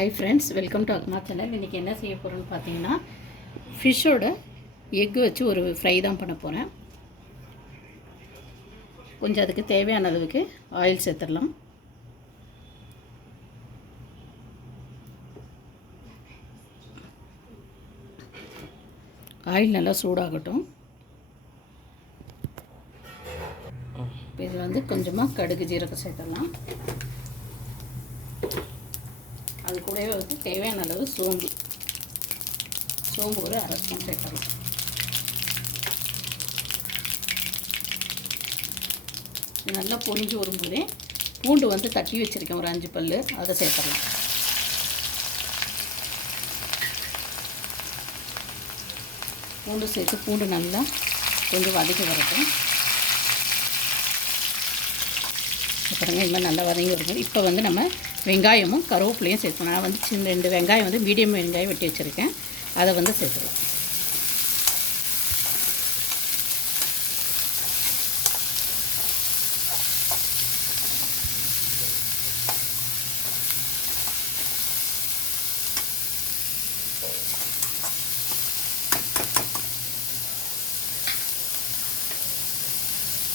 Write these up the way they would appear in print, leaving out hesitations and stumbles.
Hi friends, welcome to Akma channel. இன்றைக்கி என்ன செய்ய போகிறோன்னு பார்த்தீங்கன்னா, ஃபிஷ்ஷோட எக்கு வச்சு ஒரு ஃப்ரை தான் பண்ண போகிறேன். கொஞ்சம் அதுக்கு தேவையான அளவுக்கு ஆயில் சேர்த்துடலாம். ஆயில் நல்லா சூடாகட்டும். இப்போ இதில் வந்து கொஞ்சமாக கடுகு ஜீரகம் சேர்த்துடலாம். அது கூடவே வந்து தேவையான அளவு சோம்பு ஒரு அரை ஸ்பூன் சேர்க்கலாம். நல்லா பொரிஞ்சு வரும்போதே பூண்டு வந்து தட்டி வச்சுருக்கேன், ஒரு 5 பல், அதை சேர்த்துடலாம். பூண்டு சேர்த்து பூண்டு நல்லா கொஞ்சம் வதக்கி வரட்டும். பாருங்கள், இந்த மாதிரி நல்லா வதங்கி வரும்போது இப்போ வந்து நம்ம வெங்காயமும் கருவேப்பிலையும் சேர்க்கணும். நான் வந்து 2 வெங்காயம் வந்து மீடியம் வெங்காயம் வெட்டி வச்சுருக்கேன், அதை வந்து சேர்த்துக்கலாம்.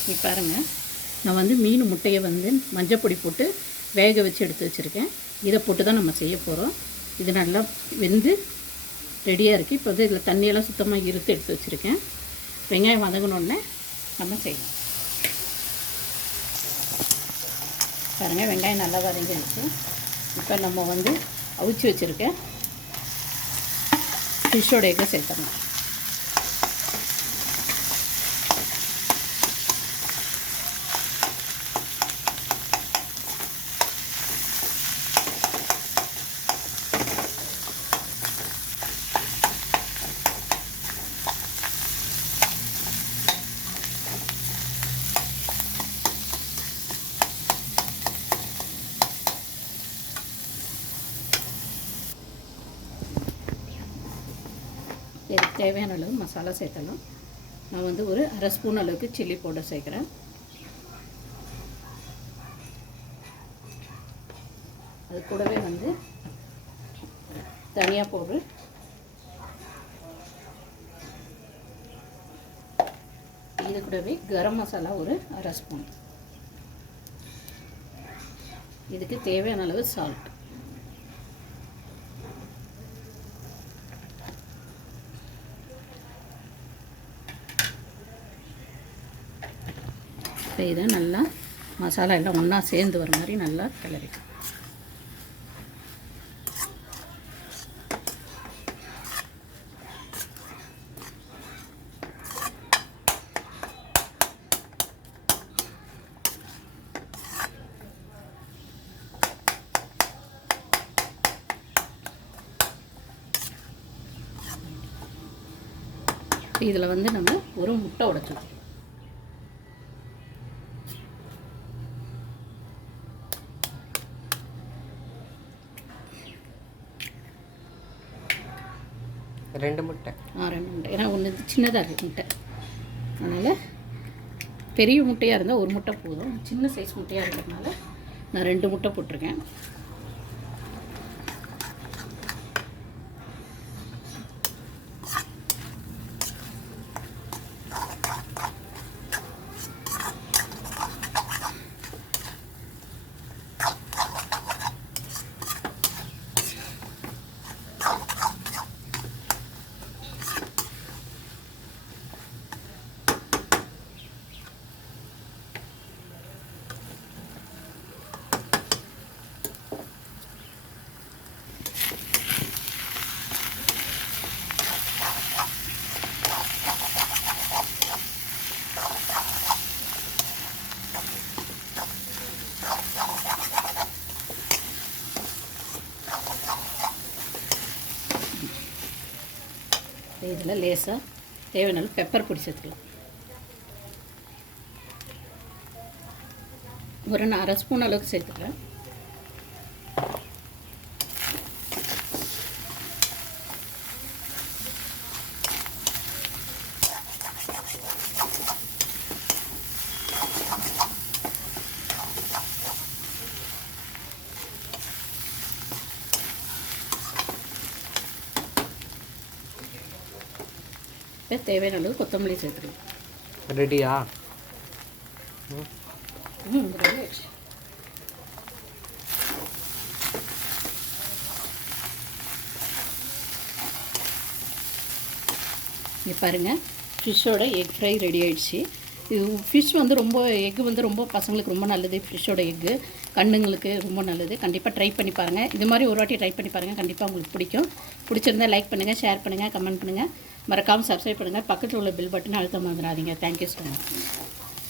இப்போ பாருங்கள், நான் வந்து மீன் முட்டையை வந்து மஞ்சப்பொடி போட்டு வேக வச்சு எடுத்து வச்சுருக்கேன். இதை போட்டு தான் நம்ம செய்ய போகிறோம். இது நல்லா வெந்து ரெடியாக இருக்குது. இப்போ வந்து இதில் தண்ணியெல்லாம் சுத்தமாக எடுத்து வச்சுருக்கேன். வெங்காயம் வதங்கினோடனே நம்ம செய்யலாம். பாருங்கள், வெங்காயம் நல்லா வதங்கிடுச்சு. இப்போ நம்ம வந்து அவிச்சு வச்சுருக்க ஃபிஷ்ஷோட எக்கை சேர்த்துடலாம். இதுக்கு தேவையான அளவு மசாலா சேர்த்தலாம். நான் வந்து ஒரு அரை ஸ்பூன் அளவுக்கு சில்லி பவுடர் சேர்க்குறேன். அது கூடவே வந்து தனியா பவுடர், இது கூடவே கரம் மசாலா ஒரு அரை ஸ்பூன். இதுக்கு தேவையான அளவு சால்ட். இப்போ இதை நல்லா மசாலா எல்லாம் ஒன்றா சேர்ந்து வர மாதிரி நல்லா கிளறிக்கும். இதில் வந்து நம்ம ஒரு முட்டை உடைச்சிக்கலாம். ரெண்டு முட்டை. ஏன்னா ஒன்று சின்னதாக இருக்குது முட்டை, அதனால் பெரிய முட்டையாக இருந்தால் ஒரு முட்டை போதும். சின்ன சைஸ் முட்டையாக இருக்கிறதுனால நான் 2 முட்டை போட்டிருக்கேன். இதில் லேசாக தேவையான பெப்பர் பொடி சேர்த்துக்கலாம். ஒரு அரை ஸ்பூன் அளவுக்கு சேர்த்துக்கிறேன். இப்போ தேவையான அளவு கொத்தமல்லி சேர்த்துக்கலாம். ரெடியா? ரெடி ஆயிடுச்சு. இங்கே பாருங்கள், ஃபிஷ்ஷோட எக் ஃப்ரை ரெடி ஆகிடுச்சு. இது ஃபிஷ் வந்து ரொம்ப எக்கு வந்து ரொம்ப பசங்களுக்கு ரொம்ப நல்லது. ஃபிஷ்ஷோட எக்கு கண்ணுங்களுக்கு ரொம்ப நல்லது. கண்டிப்பாக ட்ரை பண்ணி பாருங்கள். இது மாதிரி ஒரு வாட்டி ட்ரை பண்ணி பாருங்கள், கண்டிப்பாக உங்களுக்கு பிடிக்கும். பிடிச்சிருந்தால் லைக் பண்ணுங்கள், ஷேர் பண்ணுங்கள், கமெண்ட் பண்ணுங்கள், மறக்காமல் சப்ஸ்கிரைப் பண்ணுங்கள். பக்கத்தில் உள்ள பெல் பட்டனை அழுத்த மறந்துடாதீங்க. Thank you so much.